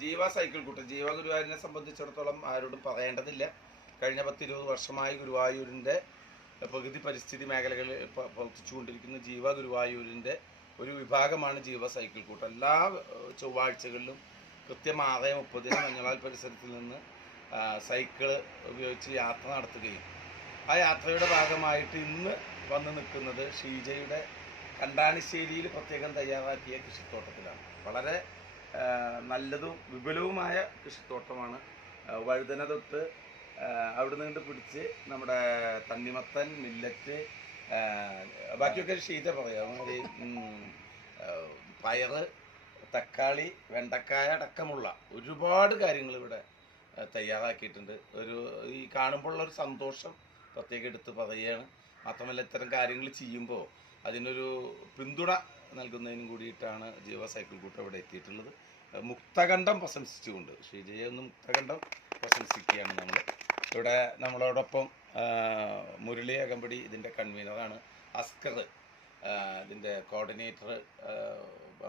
ജീവ സൈക്കിൾ കൂട്ടം. ജീവ ഗുരുവായൂരിനെ സംബന്ധിച്ചിടത്തോളം ആരോടും പറയേണ്ടതില്ല. കഴിഞ്ഞ പത്തിരുപത് വർഷമായി ഗുരുവായൂരിന്റെ പ്രകൃതി പരിസ്ഥിതി മേഖലകളിൽ പ്രവർത്തിച്ചുകൊണ്ടിരിക്കുന്ന ജീവ ഗുരുവായൂരിന്റെ ഒരു വിഭാഗമാണ് ജീവ സൈക്കിൾ കൂട്ടം. എല്ലാ ചൊവ്വാഴ്ചകളിലും കൃത്യം ആറ് മുപ്പതിന് മഞ്ഞളാൽ പരിസരത്തിൽ നിന്ന് സൈക്കിൾ സൈക്കിൾ ഉപയോഗിച്ച് യാത്ര നടത്തുകയും ആ യാത്രയുടെ ഭാഗമായിട്ട് ഇന്ന് വന്ന് നിൽക്കുന്നത് ഷീജയുടെ കണ്ടാനിശ്ശേരിയിൽ പ്രത്യേകം തയ്യാറാക്കിയ കൃഷിത്തോട്ടത്തിലാണ്. വളരെ നല്ലതും വിപുലവുമായ കൃഷിത്തോട്ടമാണ്. വഴുതന തൊട്ട് അവിടെ നിന്ന് പിടിച്ച് നമ്മുടെ തണ്ണിമത്തൻ മില്ലറ്റ് ബാക്കിയൊക്കെ ഷീജ പറയാം. പയറ് തക്കാളി വെണ്ടക്കായ അടക്കമുള്ള ഒരുപാട് കാര്യങ്ങൾ ഇവിടെ തയ്യാറാക്കിയിട്ടുണ്ട്. ഒരു ഈ കാണുമ്പോഴുള്ള ഒരു സന്തോഷം പ്രത്യേകം എടുത്ത് പറയുകയാണ്. മാത്രമല്ല ഇത്തരം കാര്യങ്ങൾ ചെയ്യുമ്പോൾ അതിനൊരു പിന്തുണ നൽകുന്നതിനും കൂടിയിട്ടാണ് ജീവ സൈക്കിൾ കൂട്ടം ഇവിടെ എത്തിയിട്ടുള്ളത്. മുക്തകണ്ഠം പ്രശംസിച്ചുകൊണ്ട് ശ്രീജയെ ഒന്ന് മുക്തകണ്ഠം പ്രശംസിക്കുകയാണ് നമ്മൾ. ഇവിടെ നമ്മളോടൊപ്പം മുരളി അകമ്പടി ഇതിന്റെ കൺവീനറാണ് അസ്കർ. ഇതിന്റെ കോർഡിനേറ്റർ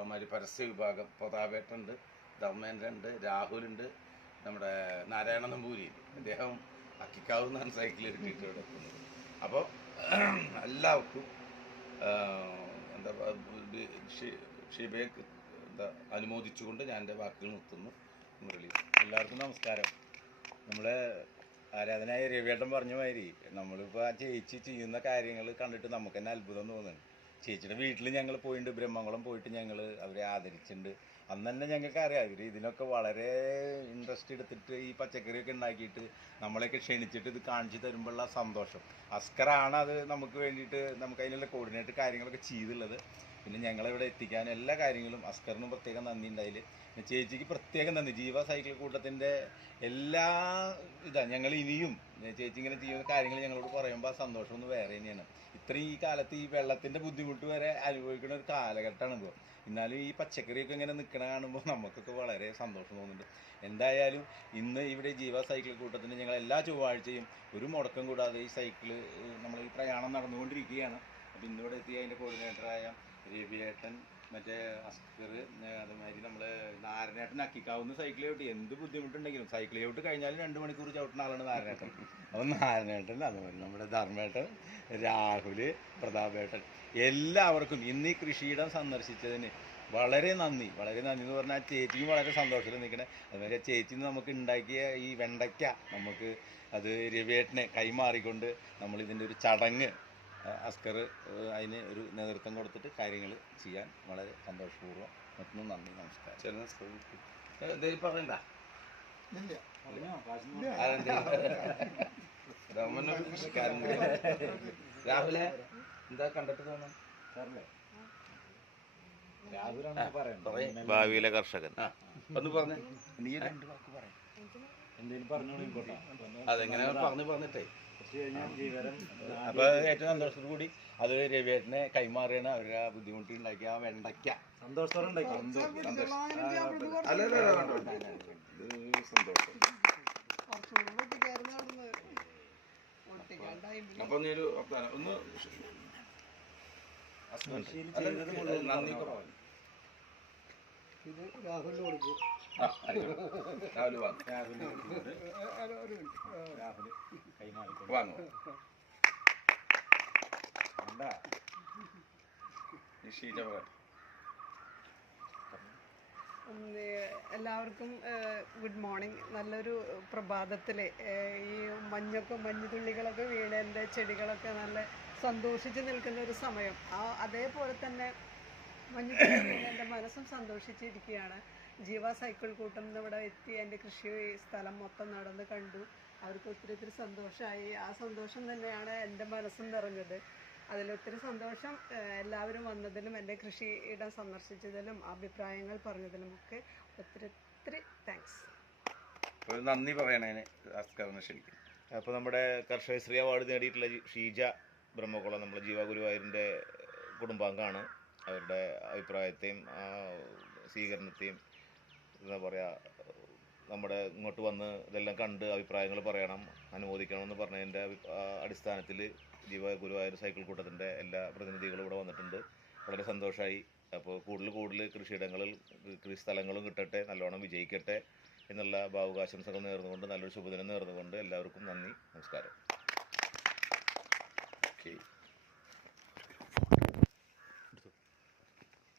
മാതിരി പരസ്യ വിഭാഗം പ്രതാപേട്ടുണ്ട് ധർമ്മേന്ദ്രൻ ഉണ്ട് രാഹുലുണ്ട് നമ്മുടെ നാരായണ നമ്പൂരി. അദ്ദേഹം അക്കിക്കാവ് സൈക്കിൾ കിട്ടിയിട്ട് എത്തുന്നത് അപ്പോൾ എല്ലാവർക്കും എന്താ ഷിബയെ എന്താ അനുമോദിച്ചുകൊണ്ട് ഞാൻ എന്റെ വാക്കുകൾ നിർത്തുന്നു. മുരളി എല്ലാവർക്കും നമസ്കാരം. നമ്മളെ ആരാധനായ രവിയേട്ടൻ പറഞ്ഞ മാതിരി നമ്മളിപ്പോൾ ആ ചേച്ചി ചെയ്യുന്ന കാര്യങ്ങൾ കണ്ടിട്ട് നമുക്ക് തന്നെ അത്ഭുതം തോന്നുന്നു. ചേച്ചിയുടെ വീട്ടിൽ ഞങ്ങൾ പോയിട്ടുണ്ട് ബ്രഹ്മംകുളം പോയിട്ട് ഞങ്ങൾ അവരെ ആദരിച്ചിട്ടുണ്ട് അന്ന് തന്നെ ഞങ്ങൾക്ക് അറിയാം ഇവർ ഇതിനൊക്കെ വളരെ ഇൻട്രസ്റ്റ് എടുത്തിട്ട് ഈ പച്ചക്കറിയൊക്കെ ഉണ്ടാക്കിയിട്ട് നമ്മളെയൊക്കെ ക്ഷണിച്ചിട്ട് ഇത് കാണിച്ചു തരുമ്പോഴുള്ള സന്തോഷം. അസ്കറാണ് അത് നമുക്ക് വേണ്ടിയിട്ട് നമുക്ക് അതിനുള്ള കോർഡിനേറ്റ് കാര്യങ്ങളൊക്കെ ചെയ്തുള്ളത്. പിന്നെ ഞങ്ങളിവിടെ എത്തിക്കാൻ എല്ലാ കാര്യങ്ങളും അസ്കറിനും പ്രത്യേകം നന്ദി ഉണ്ടായില്ല പിന്നെ ചേച്ചിക്ക് പ്രത്യേകം നന്ദി. ജീവ സൈക്കിൾ കൂട്ടത്തിന്റെ എല്ലാ ഇതാ ഞങ്ങൾ ഇനിയും ചേച്ചി ഇങ്ങനെ ചെയ്യുന്ന കാര്യങ്ങൾ ഞങ്ങളോട് പറയുമ്പോൾ ആ സന്തോഷം ഒന്ന് വേറെ തന്നെയാണ്. ഇത്രയും ഈ കാലത്ത് ഈ വെള്ളത്തിന്റെ ബുദ്ധിമുട്ട് വരെ അനുഭവിക്കുന്ന ഒരു കാലഘട്ടമാണ് ഇപ്പോൾ. എന്നാലും ഈ പച്ചക്കറിയൊക്കെ ഇങ്ങനെ നിൽക്കണ കാണുമ്പോൾ നമുക്കൊക്കെ വളരെ സന്തോഷം തോന്നുന്നുണ്ട്. എന്തായാലും ഇന്ന് ഇവിടെ ജീവ സൈക്കിൾ കൂട്ടത്തിന് ഞങ്ങൾ എല്ലാ ചൊവ്വാഴ്ചയും ഒരു മുടക്കം കൂടാതെ ഈ സൈക്കിൾ നമ്മൾ ഈ പ്രയാണം നടന്നുകൊണ്ടിരിക്കുകയാണ്. അപ്പോൾ ഇന്നിവിടെ എത്തിയ അതിന്റെ കോർഡിനേറ്ററായ രവിയേട്ടൻ മറ്റേ അസ്കർ അതുമാതിരി നമ്മൾ നാരനേട്ടൻ അക്കിക്കാവുന്ന സൈക്കിൾ ചവിട്ടി എന്ത് ബുദ്ധിമുട്ടുണ്ടെങ്കിലും സൈക്കിൾ ചവിട്ട് കഴിഞ്ഞാൽ രണ്ട് മണിക്കൂർ ചവിട്ടുന്ന ആളാണ് നാരനേട്ടൻ അപ്പം നാരനേട്ടൻ അതുപോലെ നമ്മുടെ ധർമ്മേട്ടൻ രാഹുൽ പ്രതാപേട്ടൻ എല്ലാവർക്കും ഇന്ന് ഈ കൃഷിയിടം സന്ദർശിച്ചതിന് വളരെ നന്ദി. വളരെ നന്ദി എന്ന് പറഞ്ഞാൽ ചേച്ചിക്കും വളരെ സന്തോഷത്തിൽ നിൽക്കണേ. അതുപോലെ ചേച്ചി നമുക്ക് ഉണ്ടാക്കിയ ഈ വെണ്ടയ്ക്ക നമുക്ക് അത് രവിയേട്ടനെ കൈമാറിക്കൊണ്ട് നമ്മൾ ഇതിന്റെ ഒരു ചടങ്ങ് അസ്കർ അതിന് ഒരു നേതൃത്വം കൊടുത്തിട്ട് കാര്യങ്ങൾ ചെയ്യാൻ വളരെ സന്തോഷപൂർവം മറ്റൊന്നും നന്ദി നമസ്കാരം. എന്തെങ്കിലും പറയണ്ട. രാഹുലെ എന്താ കണ്ടിട്ട് തോന്നുന്നു. ഭാവിയിലെ കർഷകൻ. ഒന്ന് പറഞ്ഞേ. നീ രണ്ട് വാക്ക് പറയാം. എന്തെങ്കിലും പറഞ്ഞോളൂ ഇങ്ങോട്ടാ. അതെങ്ങനെ പറഞ്ഞു പറഞ്ഞിട്ടേ? അപ്പോൾ ഏറ്റവും സന്തോഷത്തോടു കൂടി അത് രവിയേട്ടനെ കൈമാറിയാണ് അവരുടെ ആ ബുദ്ധിമുട്ടി ഉണ്ടാക്കിയ ആ വെണ്ടയ്ക്ക സന്തോഷത്തോടെ അല്ല അല്ല, ഇത് രാഹുലിന് കൊടുക്കും. ആ, ആയിക്കോട്ടെ. രാവിലെ വാങ്ങും. രാഹുൽ കൈമാറി വാങ്ങും? എല്ലാവർക്കും ഗുഡ് മോർണിംഗ് നല്ലൊരു പ്രഭാതത്തിൽ ഈ മഞ്ഞൊക്കെ മഞ്ഞുതുള്ളികളൊക്കെ വീണ് എന്റെ ചെടികളൊക്കെ നല്ല സന്തോഷിച്ച് നിൽക്കുന്ന ഒരു സമയം. ആ അതേപോലെ തന്നെ വീണ് എന്റെ മനസ്സും സന്തോഷിച്ചിരിക്കുകയാണ്. ജീവ സൈക്കിൾ കൂട്ടം ഇന്ന് ഇവിടെ എത്തി. എന്റെ കൃഷി സ്ഥലം മൊത്തം നടന്ന് കണ്ടു. അവർക്ക് ഒത്തിരി ഒത്തിരി സന്തോഷമായി. ആ സന്തോഷം തന്നെയാണ് എന്റെ മനസ്സും നിറഞ്ഞത്. അതിലൊത്തിരി സന്തോഷം എല്ലാവരും വന്നതിലും എന്റെ കൃഷിയിടം സന്ദർശിച്ചതിലും അഭിപ്രായങ്ങൾ പറഞ്ഞതിലും ഒക്കെ ഒത്തിരി ഒത്തിരി താങ്ക്സ് ഒരു നന്ദി പറയണേന് ക്ഷണിക്കും അപ്പോൾ നമ്മുടെ കർഷകശ്രീ അവാർഡ് നേടിയിട്ടുള്ള ഷീജ ബ്രഹ്മകുളം നമ്മുടെ ജീവ ഗുരുവായൂരിന്റെ കുടുംബാംഗമാണ്. അവരുടെ അഭിപ്രായത്തെയും സ്വീകരണത്തെയും എന്താ പറയുക നമ്മുടെ ഇങ്ങോട്ട് വന്ന് ഇതെല്ലാം കണ്ട് അഭിപ്രായങ്ങൾ പറയണം അനുമോദിക്കണം എന്ന് പറഞ്ഞതിന്റെ അടിസ്ഥാനത്തിൽ ജീവ ഗുരുവായൂർ സൈക്കിൾ കൂട്ടത്തിന്റെ എല്ലാ പ്രതിനിധികളും ഇവിടെ വന്നിട്ടുണ്ട്. വളരെ സന്തോഷമായി അപ്പോൾ കൂടുതൽ കൂടുതൽ കൃഷിയിടങ്ങളിൽ കൃഷി സ്ഥലങ്ങളും കിട്ടട്ടെ നല്ലോണം വിജയിക്കട്ടെ എന്നുള്ള ഭാവുകാശംസകൾ നേർന്നുകൊണ്ട് നല്ലൊരു ശുഭദിനം നേർന്നുകൊണ്ട് എല്ലാവർക്കും നന്ദി നമസ്കാരം. ഓക്കെ.